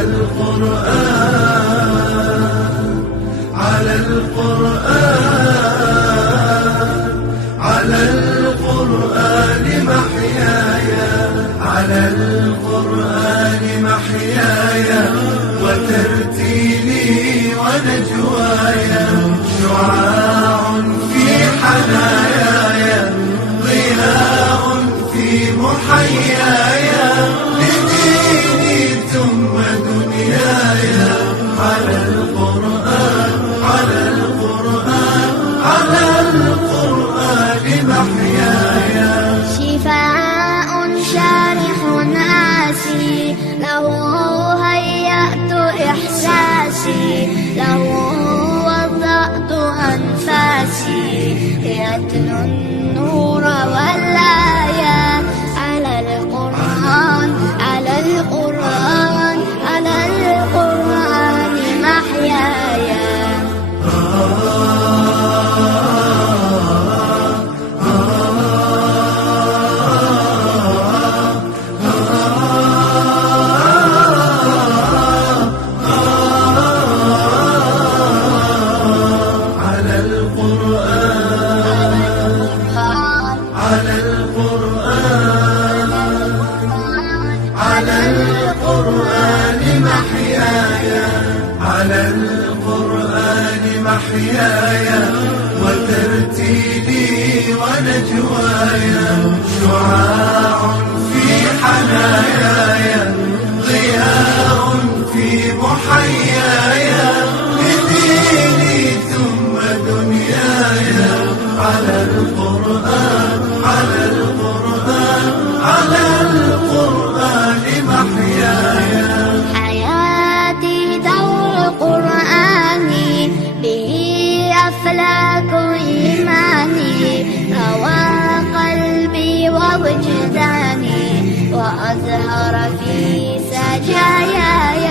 القرآن، على القرآن، على القرآن محياي، على القرآن محياي، وترتيلي ونجواي، شعاع في حناياي، ضياء في محياي، لديني ثم دنياي، على القرآن، على القرآن، على القرآن محياي. شفاء شارح آسي، له هيأت إحساسي، له وضعت أنفاسي، يتلو النور والآيات، على القرآن، على القرآن، على القرآن محياي. على القرآن، على القرآن محياي، على القرآن محياي، وترتيلي ونجواي، شعاع في حناياي، ضياء في محياي، لديني ثم دنياي، على القرآن، على القرآن، على القرآن محياي. حياتي دور القرآن، به أفلاك إيماني، روى قلبي ووجداني، وأزهر في سجاياي،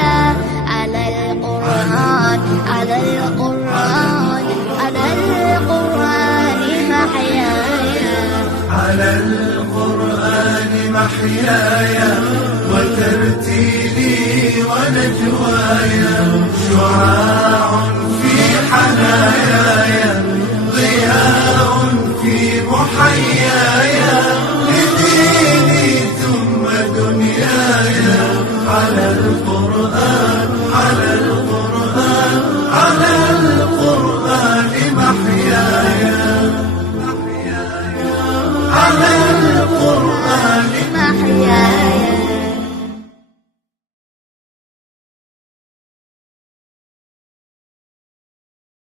على القرآن، على القرآن، على القرآن محياي، على القرآن محياي، وترتيلي ونجواي، شعاع في حناياي،